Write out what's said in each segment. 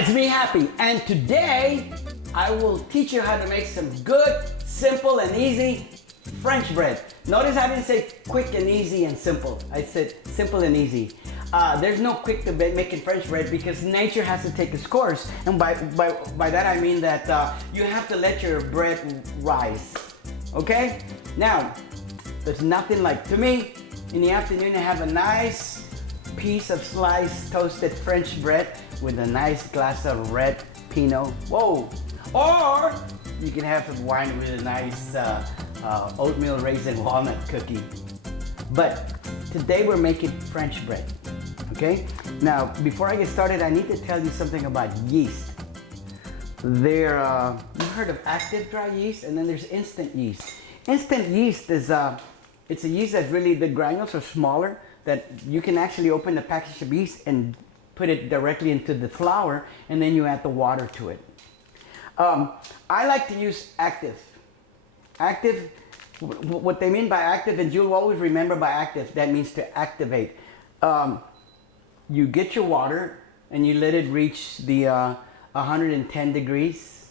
it's me, Happy, and today I will teach you how to make some good, simple, and easy French bread. Notice I didn't say quick and easy and simple. I said simple and easy. There's no quick to making French bread because nature has to take its course, and by that I mean that you have to let your bread rise. Okay? Now, there's nothing like, to me, in the afternoon I have a nice piece of sliced toasted French bread with a nice glass of red Pinot. Whoa! Or you can have some wine with a nice oatmeal raisin walnut cookie. But today we're making French bread. Okay? Now, before I get started, I need to tell you something about yeast. You've heard of active dry yeast, and then there's instant yeast. Instant yeast is it's a yeast that's really, the granules are smaller, that you can actually open the package of yeast and put it directly into the flour, and then you add the water to it. I like to use active. Active, what they mean by active, and you'll always remember by active, that means to activate. You get your water and you let it reach the 110 degrees,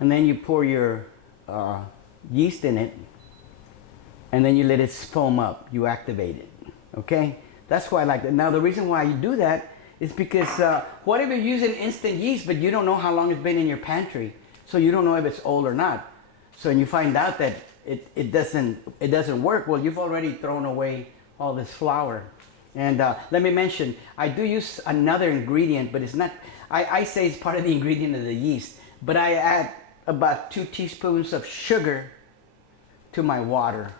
and then you pour your yeast in it, and then you let it foam up. You activate it. Okay? That's why I like that. Now, the reason why you do that is because what if you're using instant yeast, but you don't know how long it's been in your pantry, so you don't know if it's old or not. So you find out that it doesn't work. Well, you've already thrown away all this flour. And let me mention, I do use another ingredient, but it's not. I say it's part of the ingredient of the yeast, but I add about 2 teaspoons of sugar to my water.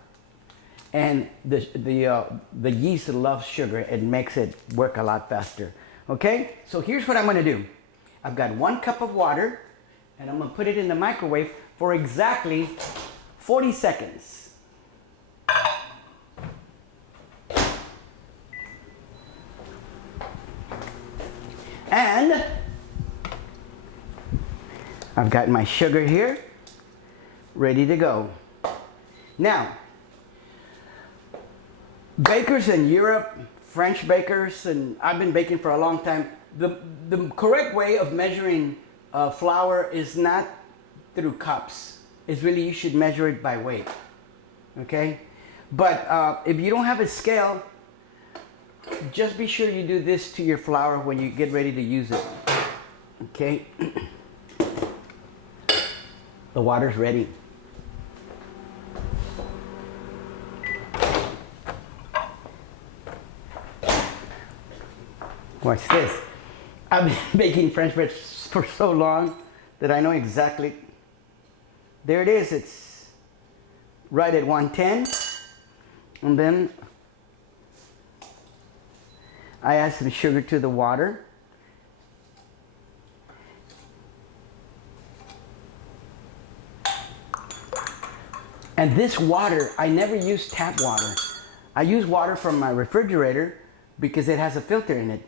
And the yeast loves sugar. It makes it work a lot faster. Okay, so here's what I'm going to do. I've got 1 cup of water, and I'm going to put it in the microwave for exactly 40 seconds. And I've got my sugar here, ready to go. Now, bakers in Europe, French bakers, and I've been baking for a long time, the correct way of measuring flour is not through cups. It's really, you should measure it by weight. Okay? But if you don't have a scale, just be sure you do this to your flour when you get ready to use it. Okay? The water's ready. Watch this. I've been baking French bread for so long that I know exactly. There it is. It's right at 110. And then I add some sugar to the water. And this water, I never use tap water. I use water from my refrigerator because it has a filter in it.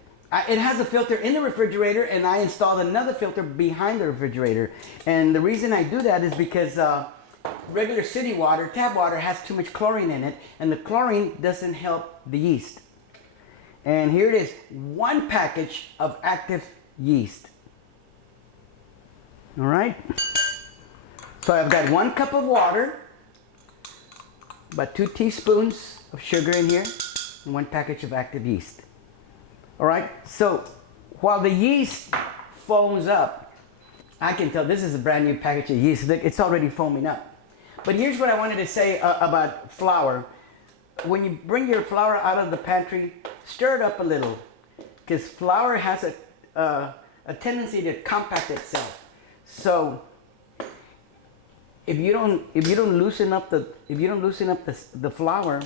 It has a filter in the refrigerator, and I installed another filter behind the refrigerator. And the reason I do that is because regular city water, tap water, has too much chlorine in it, and the chlorine doesn't help the yeast. And here it is, 1 package of active yeast. All right? So I've got 1 cup of water, about 2 teaspoons of sugar in here, and 1 package of active yeast. All right? So while the yeast foams up, I can tell this is a brand new package of yeast. Look, it's already foaming up. But here's what I wanted to say about flour. When you bring your flour out of the pantry, stir it up a little, because flour has a tendency to compact itself. So if you don't loosen up the flour,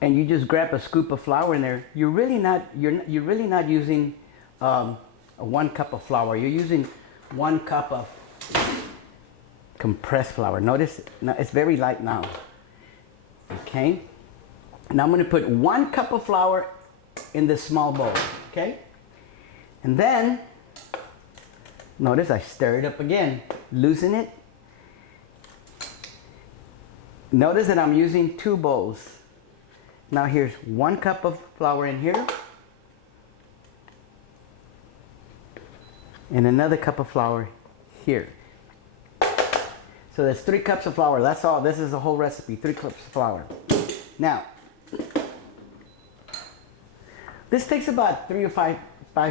and you just grab a scoop of flour in there, you're really not using 1 cup of flour. You're using 1 cup of compressed flour. Notice, now it's very light now. Okay? Now I'm going to put 1 cup of flour in this small bowl. Okay? And then, notice I stir it up again. Loosen it. Notice that I'm using 2 bowls. Now here's 1 cup of flour in here. and another cup of flour here. So that's 3 cups of flour. That's all. This is the whole recipe, 3 cups of flour. Now, this takes about 3 or 5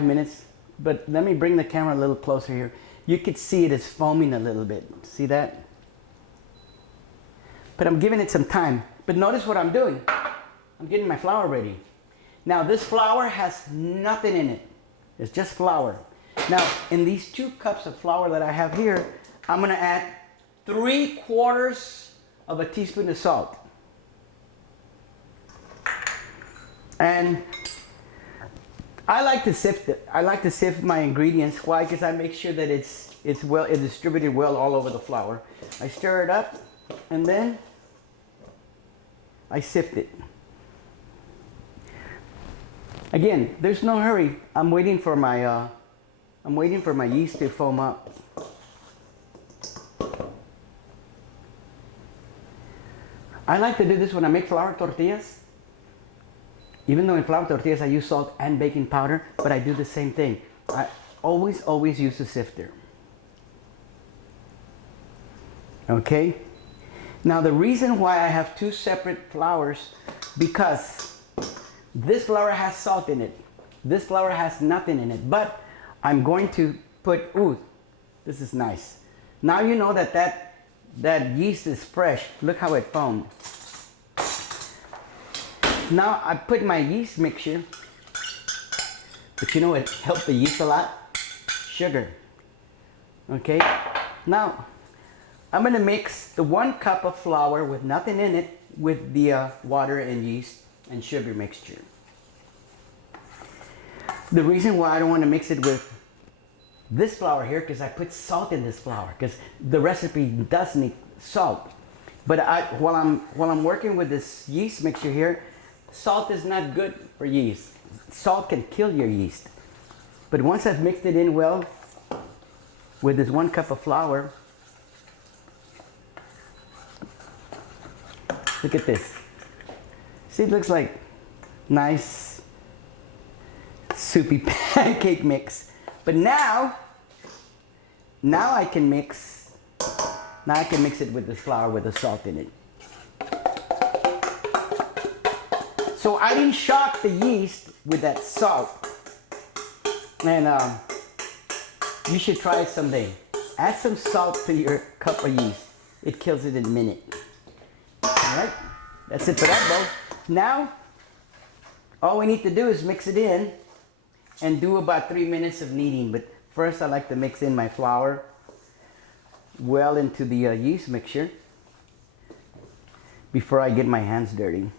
minutes, but let me bring the camera a little closer here. You could see it is foaming a little bit. See that? But I'm giving it some time. But notice what I'm doing. I'm getting my flour ready. Now this flour has nothing in it. It's just flour. Now in these 2 cups of flour that I have here, I'm gonna add 3/4 of a teaspoon of salt. And I like to sift it. I like to sift my ingredients. Why? Because I make sure that it's distributed well all over the flour. I stir it up and then I sift it. Again, there's no hurry. I'm waiting for my yeast to foam up. I like to do this when I make flour tortillas. Even though in flour tortillas I use salt and baking powder, but I do the same thing. I always use a sifter. Okay? Now the reason why I have 2 separate flours, because this flour has salt in it. This flour has nothing in it, but I'm going to put, ooh, this is nice. Now you know that yeast is fresh. Look how it foamed. Now I put my yeast mixture, but you know it helped the yeast a lot? Sugar. Okay? Now I'm gonna mix the 1 cup of flour with nothing in it with the water and yeast and sugar mixture. The reason why I don't want to mix it with this flour here, because I put salt in this flour, because the recipe does need salt. But while I'm working with this yeast mixture here, salt is not good for yeast. Salt can kill your yeast. But once I've mixed it in well with this 1 cup of flour, look at this. See, it looks like nice soupy pancake mix. But now I can mix it with the flour with the salt in it. So I didn't shock the yeast with that salt. And you should try it someday. Add some salt to your cup of yeast. It kills it in a minute. All right, that's it for that bowl. Now, all we need to do is mix it in and do about 3 minutes of kneading. But first I like to mix in my flour well into the yeast mixture before I get my hands dirty.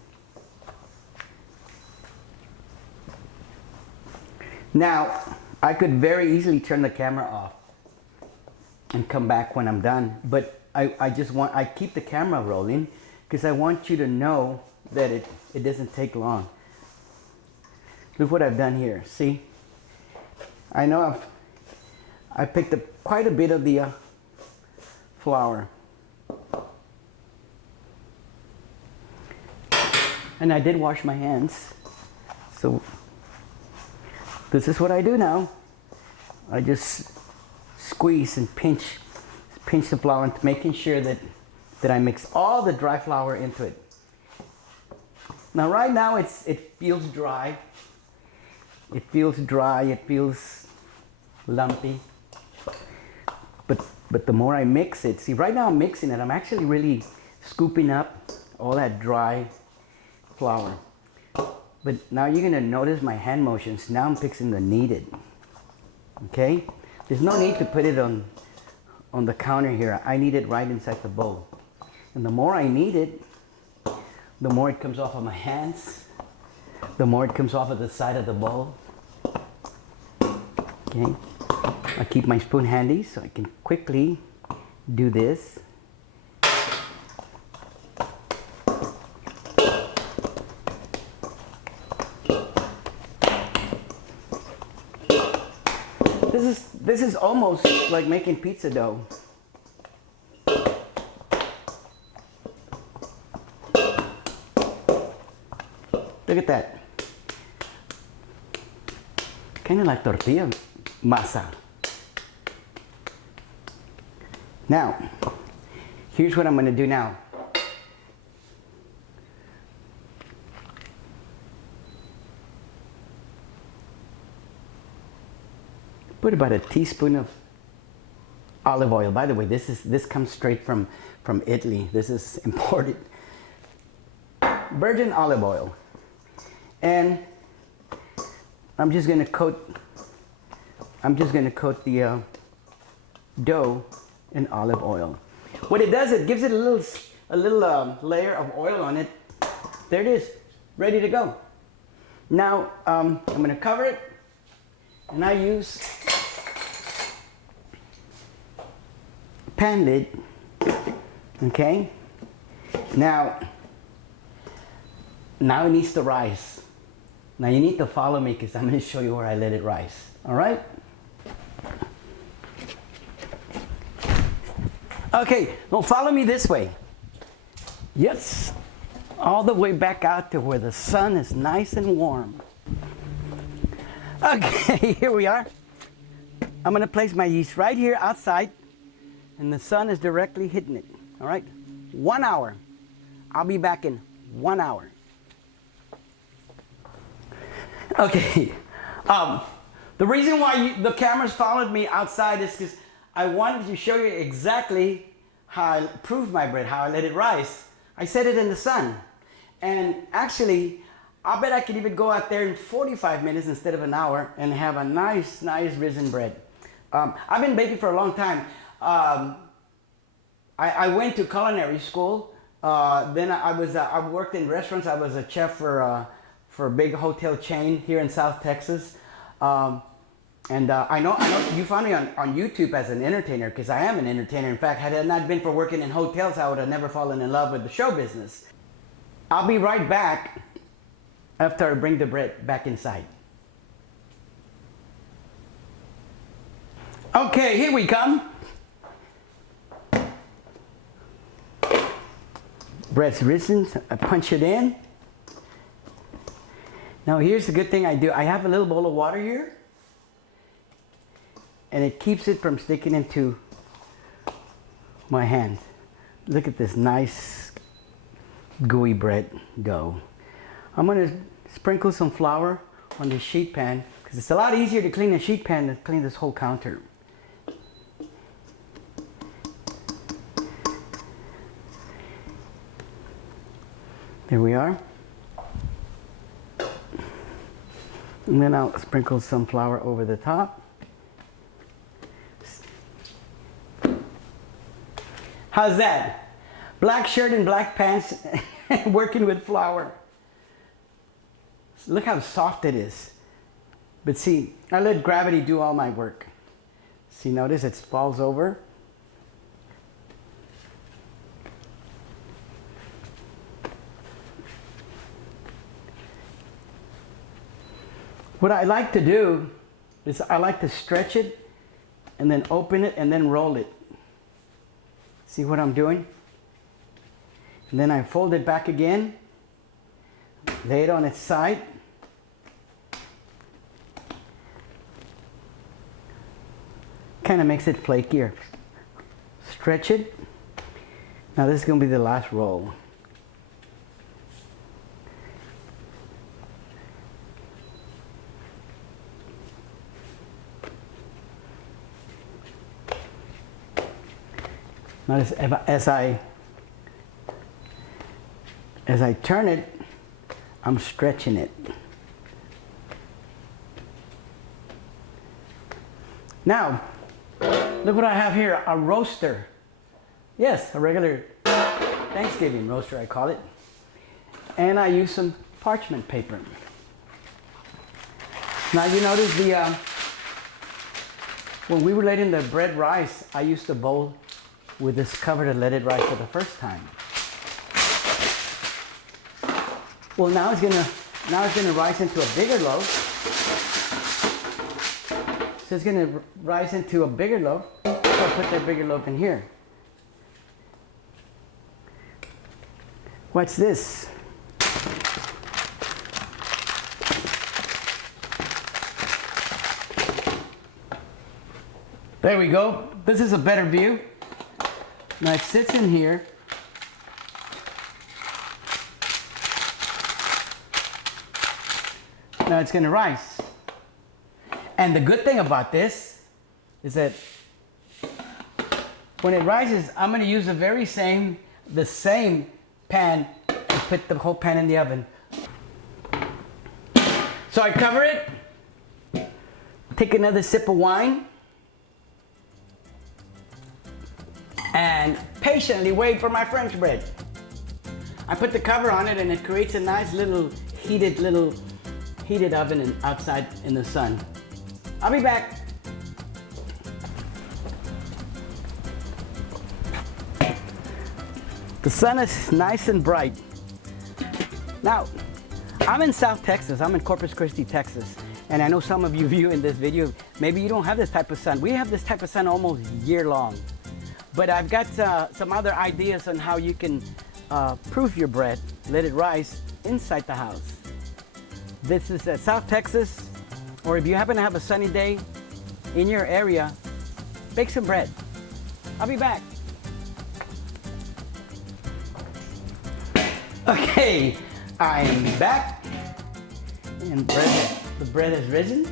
Now, I could very easily turn the camera off and come back when I'm done, but I keep the camera rolling because I want you to know that it doesn't take long. Look what I've done here. See? I know I picked up quite a bit of the flour. And I did wash my hands. So this is what I do now. I just squeeze and pinch the flour, and making sure that I mix all the dry flour into it. Now right now it feels dry. It feels dry, it feels lumpy. But the more I mix it, see right now I'm mixing it, I'm actually really scooping up all that dry flour. But now you're gonna notice my hand motions. Now I'm fixing the kneaded. Okay? There's no need to put it on the counter here. I knead it right inside the bowl. And the more I knead it, the more it comes off of my hands, the more it comes off of the side of the bowl. Okay? I keep my spoon handy so I can quickly do this. This is almost like making pizza dough. Look at that. Kind of like tortilla masa. Now, here's what I'm going to do now. Put about a teaspoon of olive oil. By the way, this comes straight from Italy. This is imported. Virgin olive oil. And I'm just going to coat the dough in olive oil. What it does, it gives it a little layer of oil on it. There it is, ready to go. Now I'm going to cover it, and I use pan lid. Okay. Now it needs to rise. Now you need to follow me because I'm going to show you where I let it rise. All right. Okay, well, follow me this way. Yes, all the way back out to where the sun is nice and warm. Okay, here we are. I'm going to place my yeast right here outside, and the sun is directly hitting it. All right, 1 hour. I'll be back in 1 hour. Okay, the reason why the cameras followed me outside is because I wanted to show you exactly how I proved my bread, how I let it rise. I set it in the sun. And actually, I bet I could even go out there in 45 minutes instead of an hour and have a nice risen bread. I've been baking for a long time. I went to culinary school. Then I worked in restaurants. I was a chef for a big hotel chain here in South Texas. I know you found me on YouTube as an entertainer, because I am an entertainer. In fact, had it not been for working in hotels, I would have never fallen in love with the show business. I'll be right back after I bring the bread back inside. Okay, here we come. Bread's risen. I punch it in. Now here's the good thing I do. I have a little bowl of water here, and it keeps it from sticking into my hand. Look at this nice gooey bread dough. I'm going to sprinkle some flour on the sheet pan, because it's a lot easier to clean a sheet pan than clean this whole counter. There we are. And then I'll sprinkle some flour over the top. How's that? Black shirt and black pants, working with flour. Look how soft it is. But see, I let gravity do all my work. See, notice it falls over. What I like to do is I like to stretch it and then open it and then roll it. See what I'm doing? And then I fold it back again, lay it on its side. Kind of makes it flakier. Stretch it. Now this is going to be the last roll. Notice as I turn it, I'm stretching it. Now, look what I have here, a roaster. Yes, a regular Thanksgiving roaster, I call it. And I use some parchment paper. Now you notice when we were letting the bread rise, I used a bowl with this cover to let it rise for the first time. Well, now it's gonna rise into a bigger loaf. So it's gonna rise into a bigger loaf. So I'll put that bigger loaf in here. What's this? There we go. This is a better view. Now it sits in here. Now it's gonna rise. And the good thing about this is that when it rises, I'm gonna use the same pan and put the whole pan in the oven. So I cover it, take another sip of wine, and patiently wait for my French bread. I put the cover on it and it creates a nice little heated oven outside in the sun. I'll be back. The sun is nice and bright. Now, I'm in South Texas. I'm in Corpus Christi, Texas. And I know some of you viewing this video, maybe you don't have this type of sun. We have this type of sun almost year long. But I've got some other ideas on how you can proof your bread, let it rise inside the house. This is South Texas, or if you happen to have a sunny day in your area, bake some bread. I'll be back. Okay, I'm back, and the bread has risen.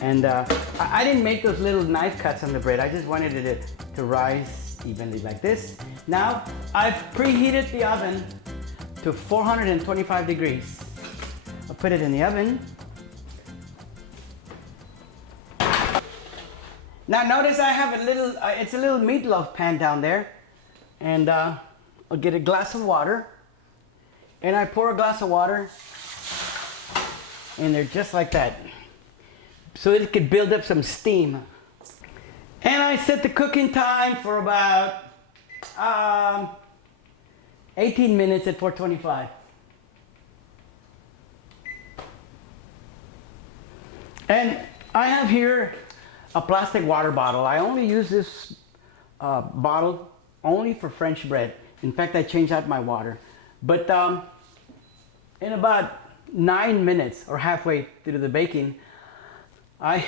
And I didn't make those little knife cuts on the bread. I just wanted it to rise evenly like this. Now, I've preheated the oven to 425 degrees. I'll put it in the oven. Now notice I have it's a little meatloaf pan down there. And I'll get a glass of water. And I pour a glass of water in there just like that, so it could build up some steam. And I set the cooking time for about 18 minutes at 425. And I have here a plastic water bottle. I only use this bottle only for French bread. In fact, I changed out my water. But in about 9 minutes or halfway through the baking, I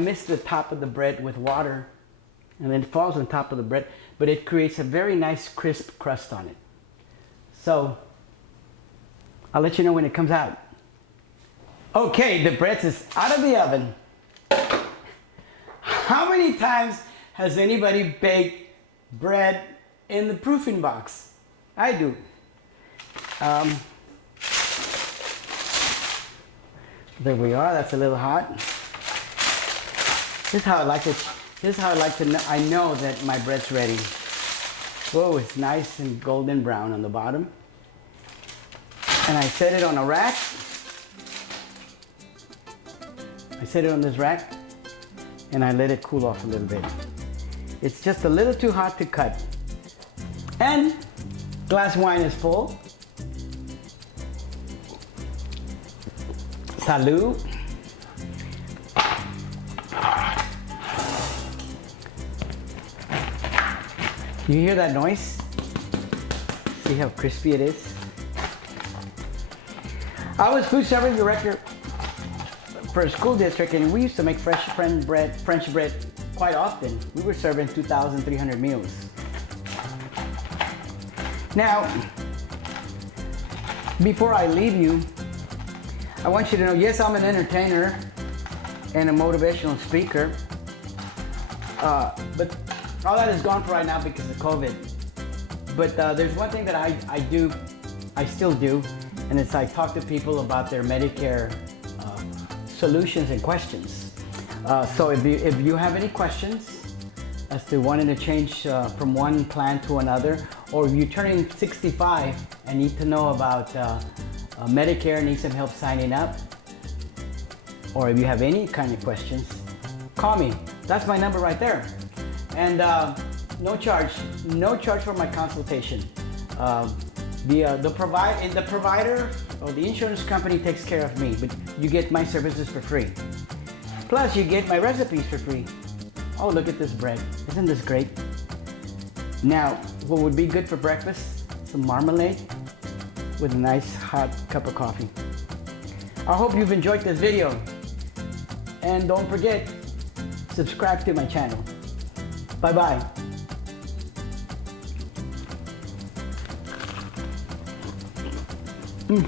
mix the top of the bread with water, and then it falls on top of the bread, but it creates a very nice crisp crust on it. So I'll let you know when it comes out. Okay, the bread is out of the oven. How many times has anybody baked bread in the proofing box? I do. There we are. That's a little hot. This is how I like it. This is how I like to know. I know that my bread's ready. Whoa, it's nice and golden brown on the bottom. And I set it on a rack. I set it on this rack, and I let it cool off a little bit. It's just a little too hot to cut. And glass of wine is full. Salud. You hear that noise? See how crispy it is? I was food service director for a school district, and we used to make French bread quite often. We were serving 2,300 meals. Now, before I leave you, I want you to know, yes, I'm an entertainer and a motivational speaker, but all that is gone for right now because of COVID. But there's one thing that I still do, and it's I talk to people about their Medicare solutions and questions. So if you have any questions as to wanting to change from one plan to another, or if you're turning 65 and need to know about Medicare, need some help signing up, or if you have any kind of questions, call me. That's my number right there. And no charge for my consultation. The provider or the insurance company takes care of me, but you get my services for free. Plus, you get my recipes for free. Oh, look at this bread. Isn't this great? Now, what would be good for breakfast? Some marmalade with a nice hot cup of coffee. I hope you've enjoyed this video. And don't forget, subscribe to my channel. Bye-bye. Mm.